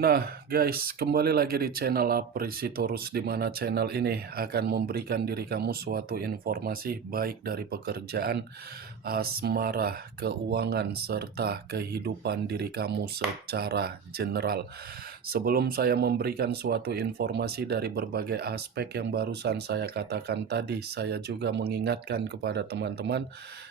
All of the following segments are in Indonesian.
Nah, guys, kembali lagi di channel Apresitorus, di mana channel ini akan memberikan diri kamu suatu informasi baik dari pekerjaan, asmara, keuangan, serta kehidupan diri kamu secara general. Sebelum saya memberikan suatu informasi dari berbagai aspek yang barusan saya katakan tadi, saya juga mengingatkan kepada teman-teman,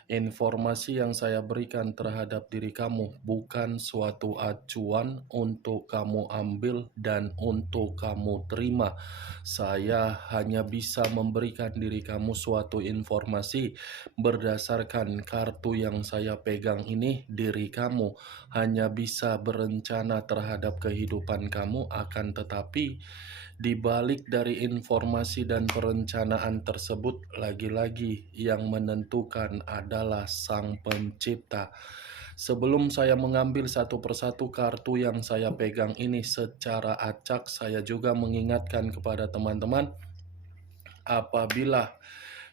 informasi yang saya berikan terhadap diri kamu bukan suatu acuan untuk kamu ambil dan untuk kamu terima. Saya hanya bisa memberikan diri kamu suatu informasi berdasarkan kartu yang saya pegang ini. Diri kamu hanya bisa berencana terhadap kehidupan kamu, akan tetapi di balik dari informasi dan perencanaan tersebut, lagi-lagi yang menentukan adalah Sang Pencipta. Sebelum saya mengambil satu persatu kartu yang saya pegang ini secara acak, saya juga mengingatkan kepada teman-teman, apabila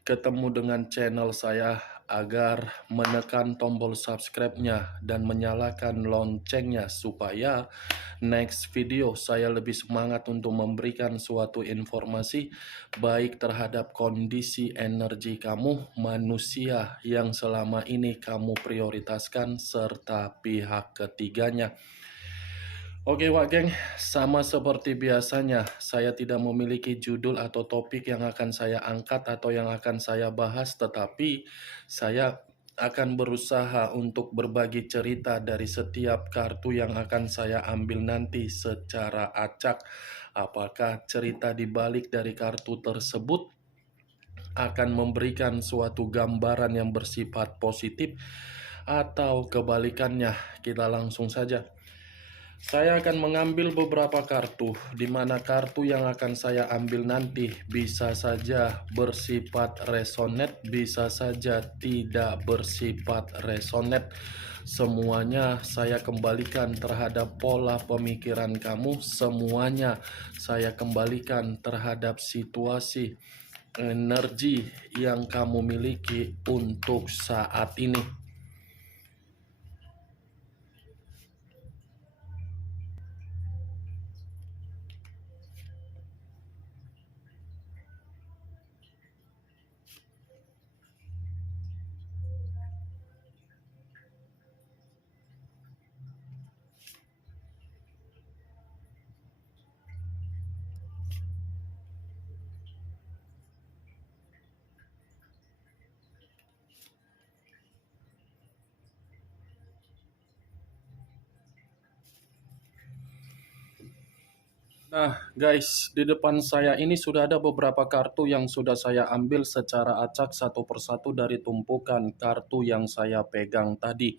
ketemu dengan channel saya, agar menekan tombol subscribe-nya dan menyalakan loncengnya supaya next video saya lebih semangat untuk memberikan suatu informasi baik terhadap kondisi energi kamu, manusia yang selama ini kamu prioritaskan, serta pihak ketiganya. Oke Wak Geng, sama seperti biasanya, saya tidak memiliki judul atau topik yang akan saya angkat atau yang akan saya bahas, tetapi saya akan berusaha untuk berbagi cerita dari setiap kartu yang akan saya ambil nanti secara acak. Apakah cerita di balik dari kartu tersebut akan memberikan suatu gambaran yang bersifat positif atau kebalikannya? Kita langsung saja. Saya akan mengambil beberapa kartu, di mana kartu yang akan saya ambil nanti bisa saja bersifat resonate, bisa saja tidak bersifat resonate. Semuanya saya kembalikan terhadap pola pemikiran kamu, semuanya saya kembalikan terhadap situasi energi yang kamu miliki untuk saat ini. Nah, guys, di depan saya ini sudah ada beberapa kartu yang sudah saya ambil secara acak satu persatu dari tumpukan kartu yang saya pegang tadi.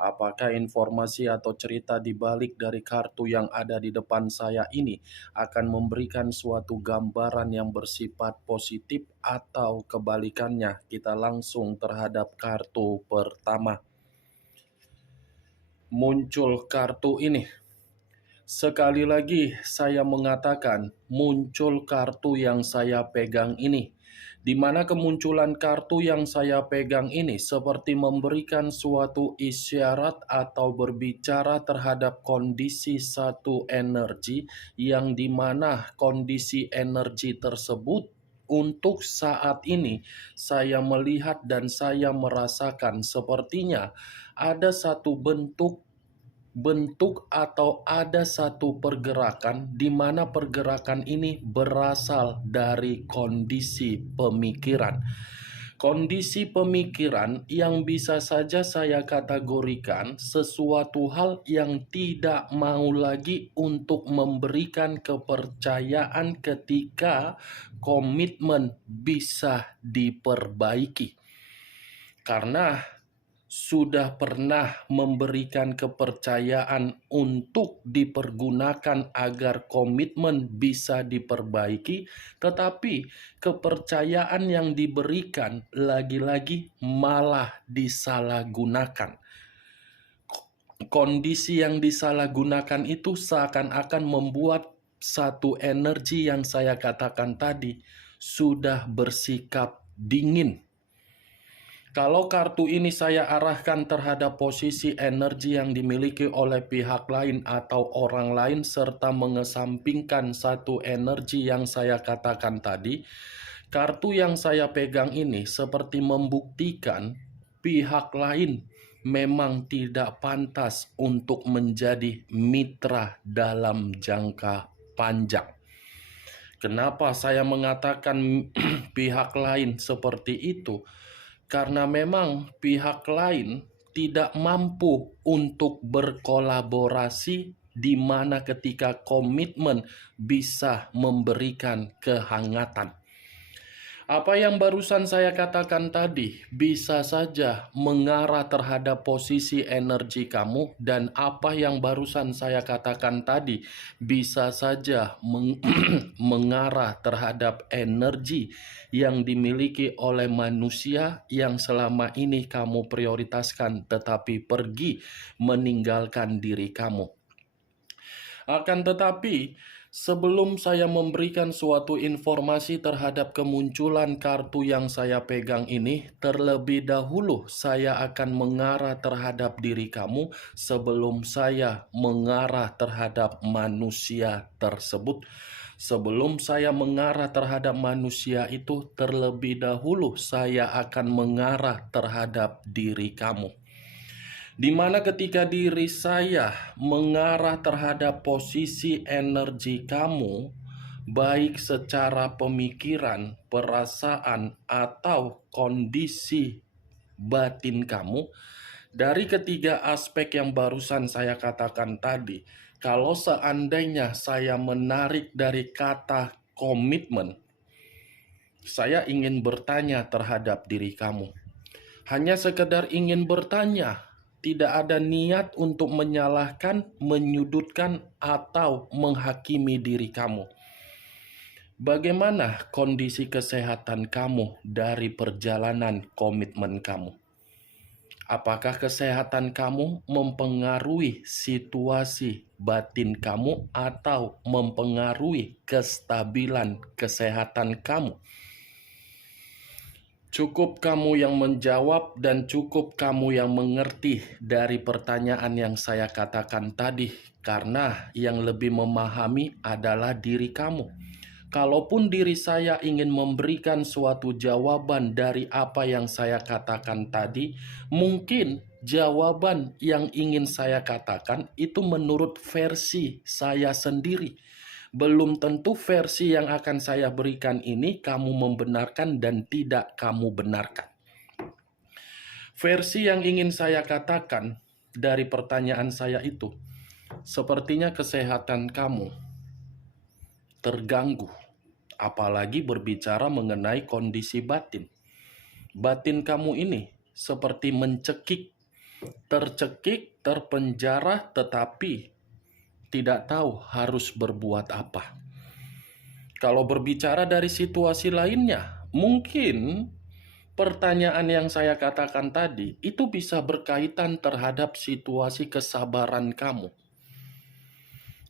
Apakah informasi atau cerita di balik dari kartu yang ada di depan saya ini akan memberikan suatu gambaran yang bersifat positif atau kebalikannya? Kita langsung terhadap kartu pertama. Muncul kartu ini. Sekali lagi saya mengatakan, muncul kartu yang saya pegang ini, di mana kemunculan kartu yang saya pegang ini seperti memberikan suatu isyarat atau berbicara terhadap kondisi satu energi, yang dimana kondisi energi tersebut untuk saat ini saya melihat dan saya merasakan sepertinya ada satu bentuk atau ada satu pergerakan, di mana pergerakan ini berasal dari kondisi pemikiran. Kondisi pemikiran yang bisa saja saya kategorikan sesuatu hal yang tidak mau lagi untuk memberikan kepercayaan ketika komitmen bisa diperbaiki. Karena sudah pernah memberikan kepercayaan untuk dipergunakan agar komitmen bisa diperbaiki, tetapi kepercayaan yang diberikan lagi-lagi malah disalahgunakan. Kondisi yang disalahgunakan itu seakan-akan membuat satu energi yang saya katakan tadi sudah bersikap dingin. Kalau kartu ini saya arahkan terhadap posisi energi yang dimiliki oleh pihak lain atau orang lain serta mengesampingkan satu energi yang saya katakan tadi, kartu yang saya pegang ini seperti membuktikan pihak lain memang tidak pantas untuk menjadi mitra dalam jangka panjang. Kenapa saya mengatakan pihak lain seperti itu? Karena memang pihak lain tidak mampu untuk berkolaborasi di mana ketika komitmen bisa memberikan kehangatan. Apa yang barusan saya katakan tadi bisa saja mengarah terhadap posisi energi kamu, dan apa yang barusan saya katakan tadi bisa saja mengarah terhadap energi yang dimiliki oleh manusia yang selama ini kamu prioritaskan tetapi pergi meninggalkan diri kamu. Akan tetapi, sebelum saya memberikan suatu informasi terhadap kemunculan kartu yang saya pegang ini, terlebih dahulu saya akan mengarah terhadap diri kamu sebelum saya mengarah terhadap manusia tersebut. Sebelum saya mengarah terhadap manusia itu, terlebih dahulu saya akan mengarah terhadap diri kamu. Di mana ketika diri saya mengarah terhadap posisi energi kamu, baik secara pemikiran, perasaan, atau kondisi batin kamu, dari ketiga aspek yang barusan saya katakan tadi, kalau seandainya saya menarik dari kata komitmen, saya ingin bertanya terhadap diri kamu. Hanya sekedar ingin bertanya, tidak ada niat untuk menyalahkan, menyudutkan, atau menghakimi diri kamu. Bagaimana kondisi kesehatan kamu dari perjalanan komitmen kamu? Apakah kesehatan kamu mempengaruhi situasi batin kamu atau mempengaruhi kestabilan kesehatan kamu? Cukup kamu yang menjawab dan cukup kamu yang mengerti dari pertanyaan yang saya katakan tadi, karena yang lebih memahami adalah diri kamu. Kalaupun diri saya ingin memberikan suatu jawaban dari apa yang saya katakan tadi, mungkin jawaban yang ingin saya katakan itu menurut versi saya sendiri. Belum tentu versi yang akan saya berikan ini kamu membenarkan dan tidak kamu benarkan. Versi yang ingin saya katakan dari pertanyaan saya itu, sepertinya kesehatan kamu terganggu, apalagi berbicara mengenai kondisi batin. Batin kamu ini seperti mencekik, tercekik, terpenjara, tetapi tidak tahu harus berbuat apa. Kalau berbicara dari situasi lainnya, mungkin pertanyaan yang saya katakan tadi itu bisa berkaitan terhadap situasi kesabaran kamu.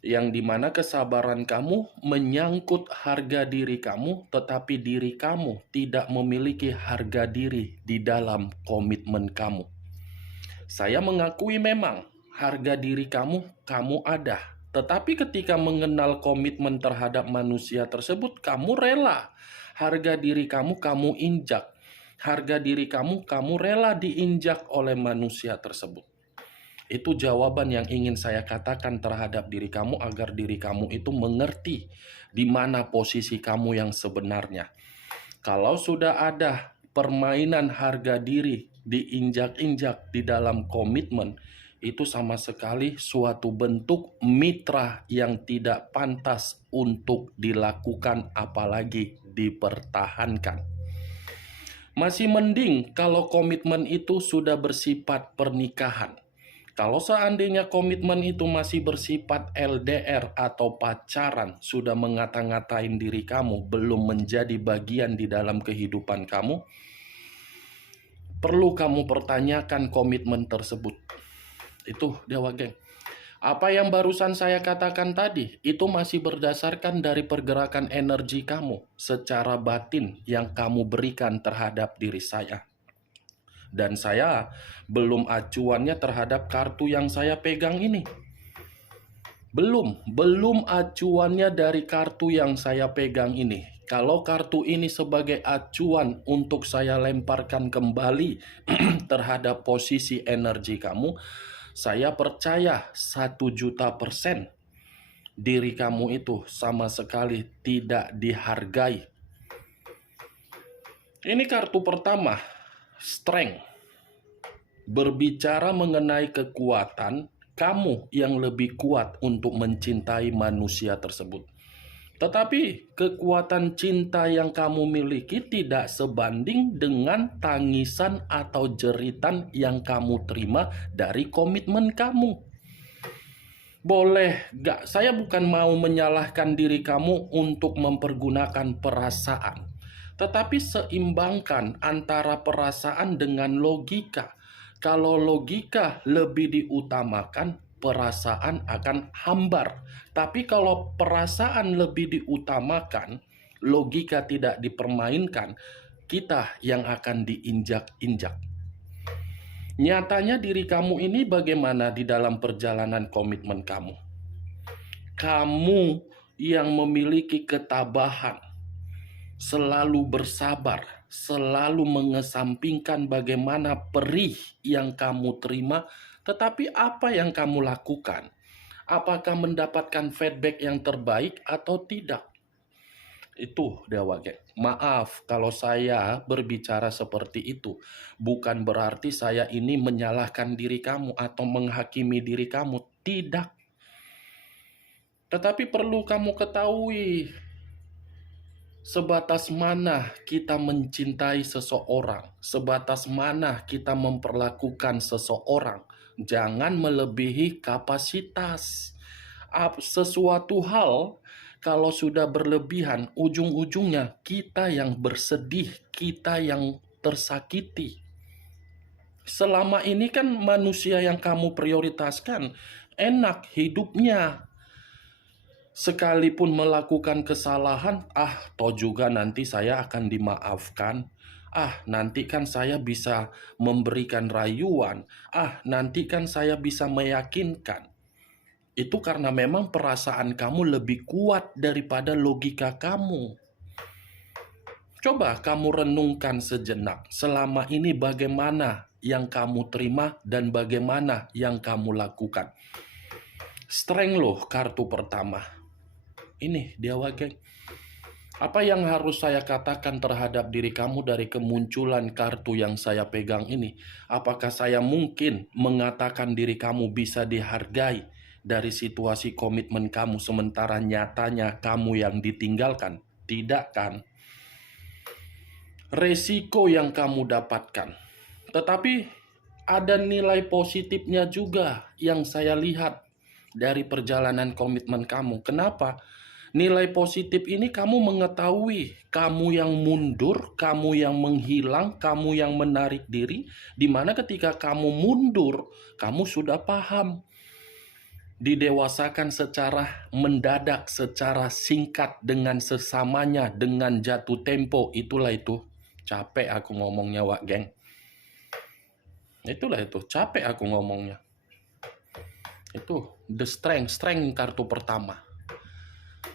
Yang dimana kesabaran kamu menyangkut harga diri kamu, tetapi diri kamu tidak memiliki harga diri di dalam komitmen kamu. Saya mengakui memang harga diri kamu ada. Tetapi ketika mengenal komitmen terhadap manusia tersebut, kamu rela harga diri kamu injak. Harga diri kamu rela diinjak oleh manusia tersebut. Itu jawaban yang ingin saya katakan terhadap diri kamu agar diri kamu itu mengerti di mana posisi kamu yang sebenarnya. Kalau sudah ada permainan harga diri diinjak-injak di dalam komitmen, itu sama sekali suatu bentuk mitra yang tidak pantas untuk dilakukan apalagi dipertahankan. Masih mending kalau komitmen itu sudah bersifat pernikahan. Kalau seandainya komitmen itu masih bersifat LDR atau pacaran, sudah ngata-ngatain diri kamu, belum menjadi bagian di dalam kehidupan kamu, perlu kamu pertanyakan komitmen tersebut. Itu Dewa Geng. Apa yang barusan saya katakan tadi, itu masih berdasarkan dari pergerakan energi kamu secara batin yang kamu berikan terhadap diri saya. Dan saya belum acuannya terhadap kartu yang saya pegang ini. Belum acuannya dari kartu yang saya pegang ini. Kalau kartu ini sebagai acuan untuk saya lemparkan kembali terhadap posisi energi kamu, saya percaya 1.000.000% diri kamu itu sama sekali tidak dihargai. Ini kartu pertama, strength. Berbicara mengenai kekuatan, kamu yang lebih kuat untuk mencintai manusia tersebut. Tetapi kekuatan cinta yang kamu miliki tidak sebanding dengan tangisan atau jeritan yang kamu terima dari komitmen kamu. Boleh gak? Saya bukan mau menyalahkan diri kamu untuk mempergunakan perasaan. Tetapi seimbangkan antara perasaan dengan logika. Kalau logika lebih diutamakan, perasaan akan hambar. Tapi kalau perasaan lebih diutamakan, logika tidak dipermainkan, kita yang akan diinjak-injak. Nyatanya diri kamu ini bagaimana di dalam perjalanan komitmen kamu? Kamu yang memiliki ketabahan, selalu bersabar, selalu mengesampingkan bagaimana perih yang kamu terima, tetapi apa yang kamu lakukan? Apakah mendapatkan feedback yang terbaik atau tidak? Itu Dewa Geng. Maaf kalau saya berbicara seperti itu. Bukan berarti saya ini menyalahkan diri kamu atau menghakimi diri kamu. Tidak. Tetapi perlu kamu ketahui, sebatas mana kita mencintai seseorang, sebatas mana kita memperlakukan seseorang. Jangan melebihi kapasitas. Sesuatu hal kalau sudah berlebihan, ujung-ujungnya kita yang bersedih, kita yang tersakiti. Selama ini kan manusia yang kamu prioritaskan enak hidupnya. Sekalipun melakukan kesalahan, toh juga nanti saya akan dimaafkan. Nanti kan saya bisa memberikan rayuan. Nanti kan saya bisa meyakinkan. Itu karena memang perasaan kamu lebih kuat daripada logika kamu. Coba kamu renungkan sejenak, selama ini bagaimana yang kamu terima dan bagaimana yang kamu lakukan. Strength loh kartu pertama. Ini Dewa Geng. Apa yang harus saya katakan terhadap diri kamu dari kemunculan kartu yang saya pegang ini? Apakah saya mungkin mengatakan diri kamu bisa dihargai dari situasi komitmen kamu, sementara nyatanya kamu yang ditinggalkan? Tidak kan? Resiko yang kamu dapatkan. Tetapi ada nilai positifnya juga yang saya lihat dari perjalanan komitmen kamu. Kenapa? Nilai positif ini kamu mengetahui, kamu yang mundur, kamu yang menghilang, kamu yang menarik diri, di mana ketika kamu mundur, kamu sudah paham. Didewasakan secara mendadak, secara singkat dengan sesamanya, dengan jatuh tempo. Itulah itu. Capek aku ngomongnya, Wak Geng. Itulah itu, capek aku ngomongnya. Itu the strength kartu pertama.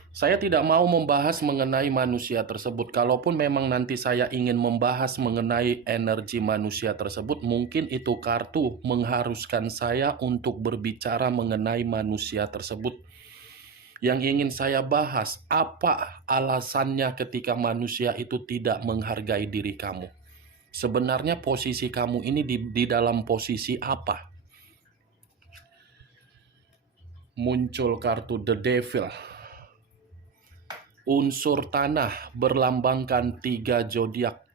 Saya tidak mau membahas mengenai manusia tersebut. Kalaupun memang nanti saya ingin membahas mengenai energi manusia tersebut, mungkin itu kartu mengharuskan saya untuk berbicara mengenai manusia tersebut. Yang ingin saya bahas, apa alasannya ketika manusia itu tidak menghargai diri kamu? Sebenarnya posisi kamu ini di dalam posisi apa? Muncul kartu The Devil. Unsur tanah berlambangkan 3 zodiak,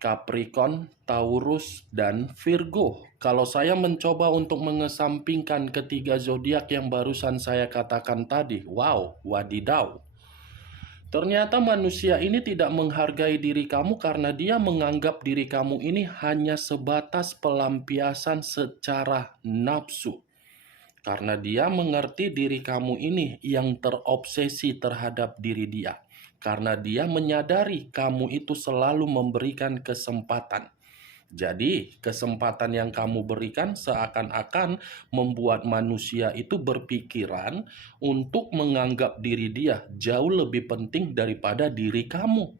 Capricorn, Taurus, dan Virgo. Kalau saya mencoba untuk mengesampingkan ketiga zodiak yang barusan saya katakan tadi, wow, wadidaw. Ternyata manusia ini tidak menghargai diri kamu karena dia menganggap diri kamu ini hanya sebatas pelampiasan secara nafsu. Karena dia mengerti diri kamu ini yang terobsesi terhadap diri dia. Karena dia menyadari kamu itu selalu memberikan kesempatan. Jadi, kesempatan yang kamu berikan seakan-akan membuat manusia itu berpikiran untuk menganggap diri dia jauh lebih penting daripada diri kamu.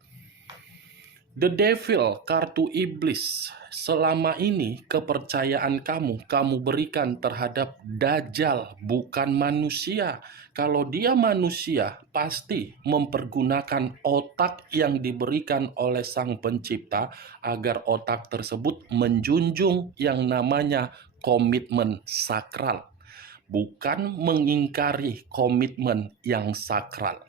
The devil, kartu iblis. Selama ini kepercayaan kamu berikan terhadap Dajjal, bukan manusia. Kalau dia manusia, pasti mempergunakan otak yang diberikan oleh Sang Pencipta agar otak tersebut menjunjung yang namanya komitmen sakral, bukan mengingkari komitmen yang sakral.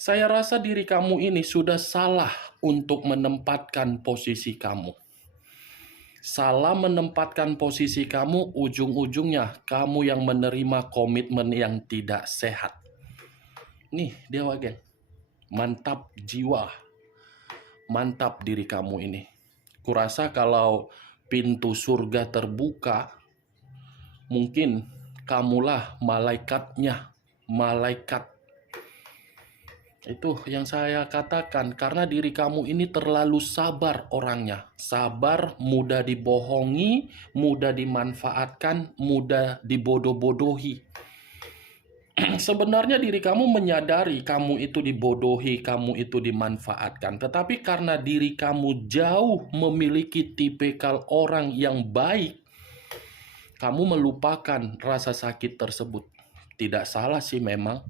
Saya rasa diri kamu ini sudah salah untuk menempatkan posisi kamu. Salah menempatkan posisi kamu, ujung-ujungnya kamu yang menerima komitmen yang tidak sehat. Nih, Dewa Geng. Mantap jiwa. Mantap diri kamu ini. Kurasa kalau pintu surga terbuka, mungkin kamulah malaikatnya. Malaikat. Itu yang saya katakan, karena diri kamu ini terlalu sabar orangnya. Sabar, mudah dibohongi, mudah dimanfaatkan, mudah dibodoh-bodohi. Sebenarnya diri kamu menyadari kamu itu dibodohi, kamu itu dimanfaatkan. Tetapi karena diri kamu jauh memiliki tipikal orang yang baik, kamu melupakan rasa sakit tersebut. Tidak salah sih memang.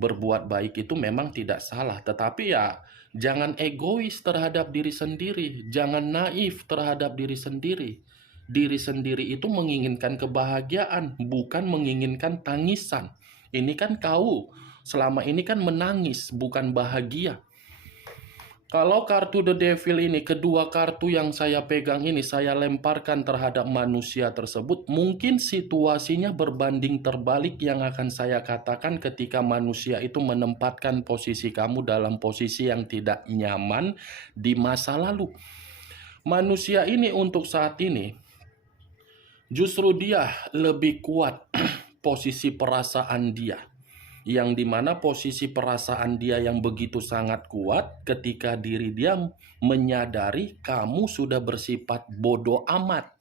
Berbuat baik itu memang tidak salah, tetapi ya jangan egois terhadap diri sendiri, jangan naif terhadap diri sendiri. Diri sendiri itu menginginkan kebahagiaan, bukan menginginkan tangisan. Ini kan kau selama ini kan menangis, bukan bahagia. Kalau kartu The Devil ini, kedua kartu yang saya pegang ini, saya lemparkan terhadap manusia tersebut, mungkin situasinya berbanding terbalik yang akan saya katakan ketika manusia itu menempatkan posisi kamu dalam posisi yang tidak nyaman di masa lalu. Manusia ini untuk saat ini, justru dia lebih kuat posisi perasaan dia, yang dimana posisi perasaan dia yang begitu sangat kuat ketika diri dia menyadari kamu sudah bersifat bodoh amat.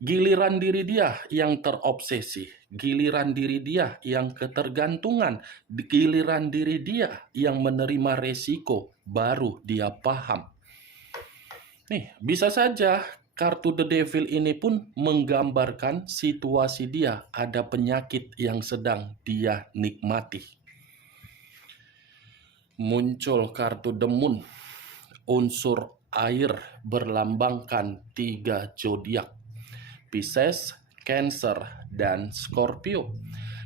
Giliran diri dia yang terobsesi, giliran diri dia yang ketergantungan, giliran diri dia yang menerima resiko, baru dia paham. Nih, bisa saja kartu The Devil ini pun menggambarkan situasi dia ada penyakit yang sedang dia nikmati. Muncul kartu The Moon, unsur air berlambangkan 3 zodiak, Pisces, Cancer, dan Scorpio.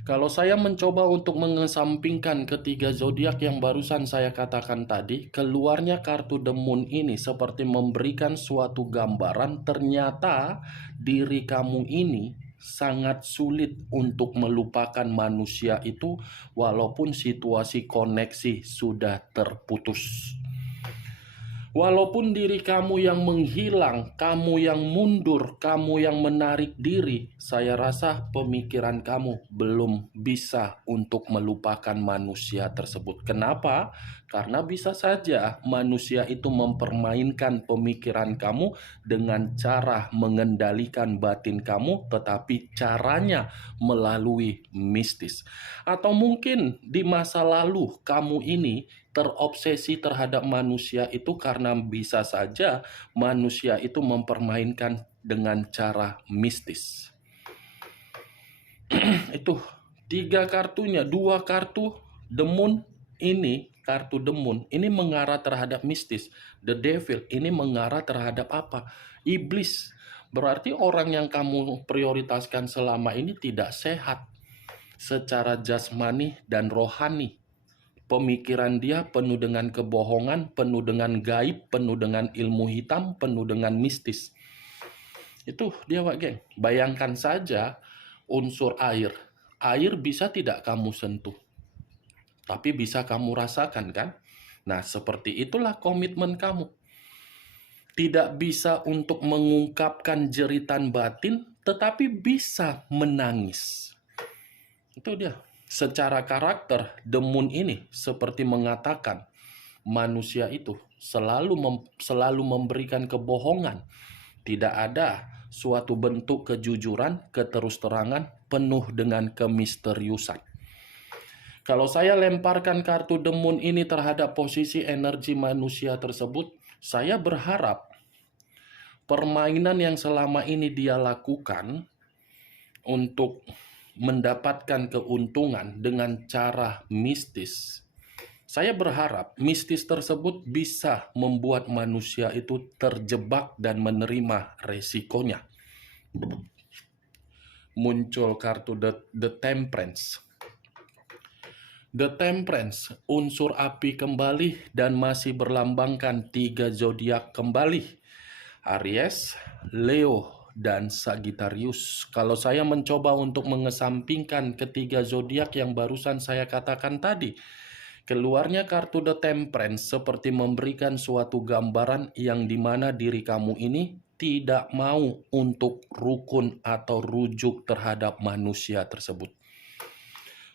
Kalau saya mencoba untuk mengesampingkan ketiga zodiak yang barusan saya katakan tadi, keluarnya kartu The Moon ini seperti memberikan suatu gambaran ternyata diri kamu ini sangat sulit untuk melupakan manusia itu walaupun situasi koneksi sudah terputus. Walaupun diri kamu yang menghilang, kamu yang mundur, kamu yang menarik diri, saya rasa pemikiran kamu belum bisa untuk melupakan manusia tersebut. Kenapa? Karena bisa saja manusia itu mempermainkan pemikiran kamu dengan cara mengendalikan batin kamu, tetapi caranya melalui mistis. Atau mungkin di masa lalu kamu ini terobsesi terhadap manusia itu karena bisa saja manusia itu mempermainkan dengan cara mistis. Itu 3 kartunya, 2 kartu The Moon ini, kartu The Moon ini mengarah terhadap mistis. The Devil ini mengarah terhadap apa? Iblis. Berarti orang yang kamu prioritaskan selama ini tidak sehat secara jasmani dan rohani. Pemikiran dia penuh dengan kebohongan, penuh dengan gaib, penuh dengan ilmu hitam, penuh dengan mistis. Itu dia, Wak Geng. Bayangkan saja unsur air. Air bisa tidak kamu sentuh, tapi bisa kamu rasakan kan? Nah, seperti itulah komitmen kamu. Tidak bisa untuk mengungkapkan jeritan batin, tetapi bisa menangis. Itu dia. Secara karakter, The Moon ini seperti mengatakan manusia itu selalu memberikan kebohongan. Tidak ada suatu bentuk kejujuran, keterus-terangan, penuh dengan kemisteriusan. Kalau saya lemparkan kartu The Moon ini terhadap posisi energi manusia tersebut, saya berharap permainan yang selama ini dia lakukan untuk mendapatkan keuntungan dengan cara mistis, saya berharap mistis tersebut bisa membuat manusia itu terjebak dan menerima resikonya. Muncul kartu The Temperance. The Temperance, unsur api kembali dan masih berlambangkan 3 zodiak kembali. Aries, Leo, dan Sagittarius. Kalau saya mencoba untuk mengesampingkan ketiga zodiak yang barusan saya katakan tadi, keluarnya kartu The Temperance seperti memberikan suatu gambaran yang dimana diri kamu ini tidak mau untuk rukun atau rujuk terhadap manusia tersebut.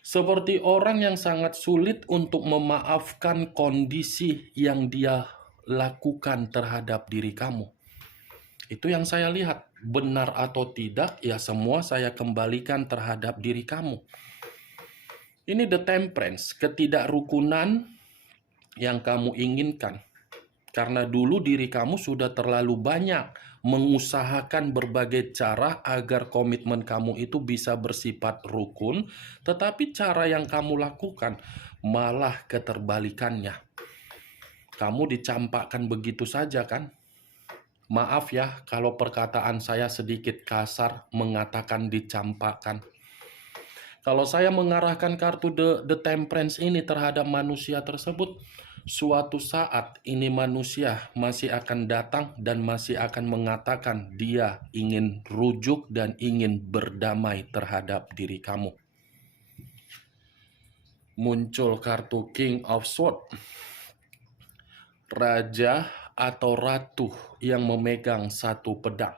Seperti orang yang sangat sulit untuk memaafkan kondisi yang dia lakukan terhadap diri kamu. Itu yang saya lihat. Benar atau tidak, ya semua saya kembalikan terhadap diri kamu. Ini The Temperance, ketidakrukunan yang kamu inginkan. Karena dulu diri kamu sudah terlalu banyak mengusahakan berbagai cara agar komitmen kamu itu bisa bersifat rukun, tetapi cara yang kamu lakukan malah keterbalikannya. Kamu dicampakkan begitu saja kan? Maaf ya kalau perkataan saya sedikit kasar mengatakan dicampakkan. Kalau saya mengarahkan kartu The Temperance ini terhadap manusia tersebut, suatu saat ini manusia masih akan datang dan masih akan mengatakan dia ingin rujuk dan ingin berdamai terhadap diri kamu. Muncul kartu King of Swords, raja atau ratu yang memegang satu pedang.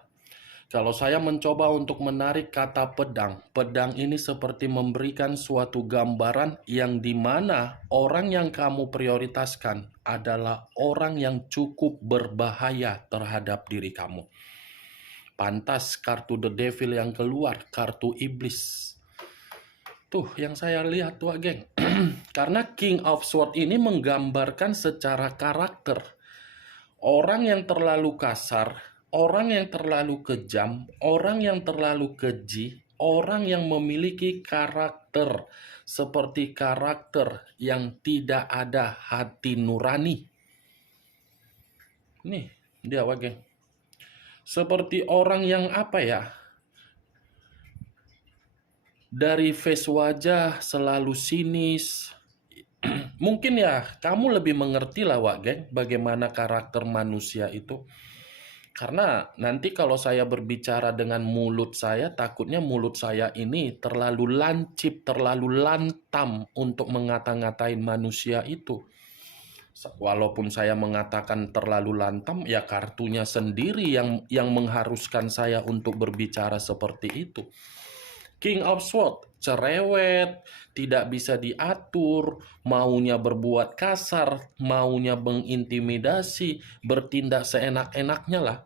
Kalau saya mencoba untuk menarik kata pedang, pedang ini seperti memberikan suatu gambaran yang dimana orang yang kamu prioritaskan adalah orang yang cukup berbahaya terhadap diri kamu. Pantas kartu The Devil yang keluar, kartu iblis. Tuh yang saya lihat tuh geng. Karena King of Swords ini menggambarkan secara karakter. Orang yang terlalu kasar, orang yang terlalu kejam, orang yang terlalu keji, orang yang memiliki karakter seperti karakter yang tidak ada hati nurani. Nih, dia geng. Seperti orang yang apa ya? Dari face wajah selalu sinis. Mungkin ya kamu lebih mengerti lah geng, bagaimana karakter manusia itu. Karena nanti kalau saya berbicara dengan mulut saya, takutnya mulut saya ini terlalu lancip, terlalu lantam untuk ngata-ngatain manusia itu. Walaupun saya mengatakan terlalu lantam, ya kartunya sendiri yang mengharuskan saya untuk berbicara seperti itu. King of Swords, cerewet, tidak bisa diatur, maunya berbuat kasar, maunya mengintimidasi, bertindak seenak-enaknya lah.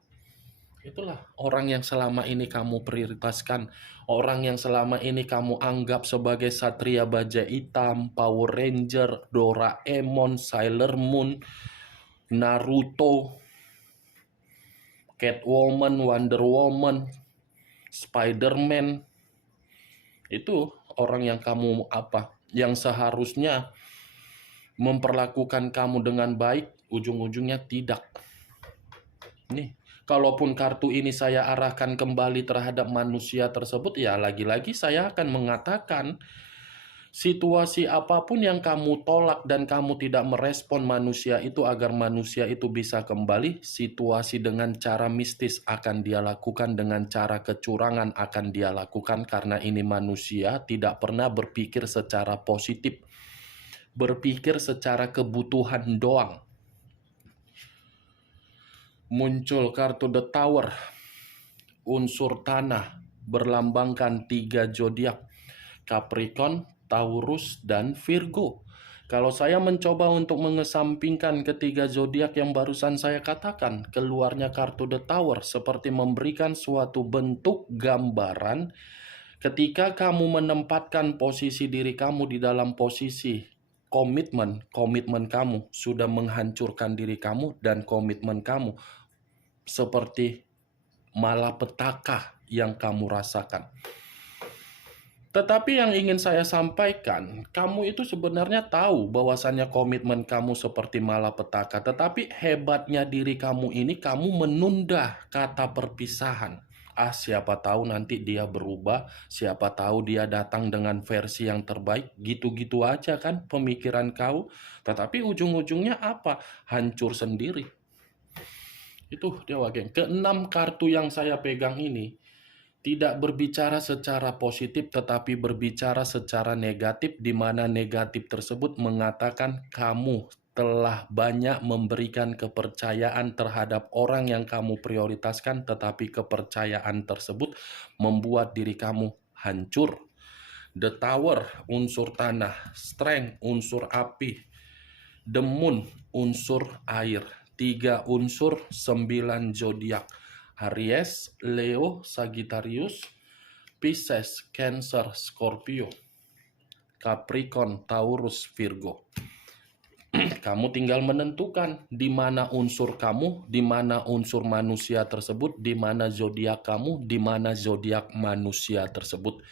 Itulah orang yang selama ini kamu prioritaskan, orang yang selama ini kamu anggap sebagai Satria Baja Hitam, Power Ranger, Doraemon, Sailor Moon, Naruto, Catwoman, Wonder Woman, Spider-Man. Itu orang yang kamu yang seharusnya memperlakukan kamu dengan baik, ujung-ujungnya tidak. Nih, kalaupun kartu ini saya arahkan kembali terhadap manusia tersebut, ya lagi-lagi saya akan mengatakan situasi apapun yang kamu tolak dan kamu tidak merespon manusia itu agar manusia itu bisa kembali, situasi dengan cara mistis akan dia lakukan, dengan cara kecurangan akan dia lakukan, karena ini manusia tidak pernah berpikir secara positif, berpikir secara kebutuhan doang. Muncul kartu The Tower, unsur tanah, berlambangkan 3 zodiak, Capricorn, Taurus, dan Virgo. Kalau saya mencoba untuk mengesampingkan ketiga zodiak yang barusan saya katakan, keluarnya kartu The Tower seperti memberikan suatu bentuk gambaran ketika kamu menempatkan posisi diri kamu di dalam posisi komitmen kamu sudah menghancurkan diri kamu dan komitmen kamu seperti malapetaka yang kamu rasakan. Tetapi yang ingin saya sampaikan, kamu itu sebenarnya tahu bahwasannya komitmen kamu seperti malapetaka, tetapi hebatnya diri kamu ini kamu menunda kata perpisahan. Siapa tahu nanti dia berubah, siapa tahu dia datang dengan versi yang terbaik, gitu-gitu aja kan pemikiran kau. Tetapi ujung-ujungnya apa? Hancur sendiri. Itu Dewa Geng. Keenam kartu yang saya pegang ini tidak berbicara secara positif tetapi berbicara secara negatif, di mana negatif tersebut mengatakan kamu telah banyak memberikan kepercayaan terhadap orang yang kamu prioritaskan, tetapi kepercayaan tersebut membuat diri kamu hancur. The Tower unsur tanah, Strength unsur api, The Moon unsur air. 3 unsur 9 zodiak. Aries, Leo, Sagittarius, Pisces, Cancer, Scorpio, Capricorn, Taurus, Virgo. Kamu tinggal menentukan di mana unsur kamu, di mana unsur manusia tersebut, di mana zodiak kamu, di mana zodiak manusia tersebut.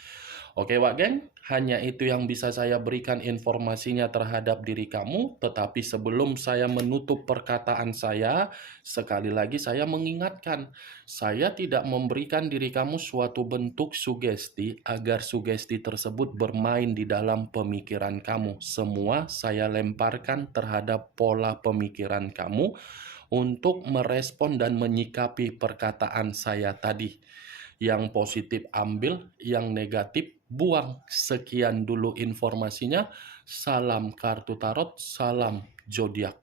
Oke, Wak Geng, hanya itu yang bisa saya berikan informasinya terhadap diri kamu. Tetapi sebelum saya menutup perkataan saya, sekali lagi saya mengingatkan, saya tidak memberikan diri kamu suatu bentuk sugesti agar sugesti tersebut bermain di dalam pemikiran kamu. Semua saya lemparkan terhadap pola pemikiran kamu untuk merespon dan menyikapi perkataan saya tadi. Yang positif ambil, yang negatif buang. Sekian dulu informasinya. Salam kartu tarot, salam zodiak.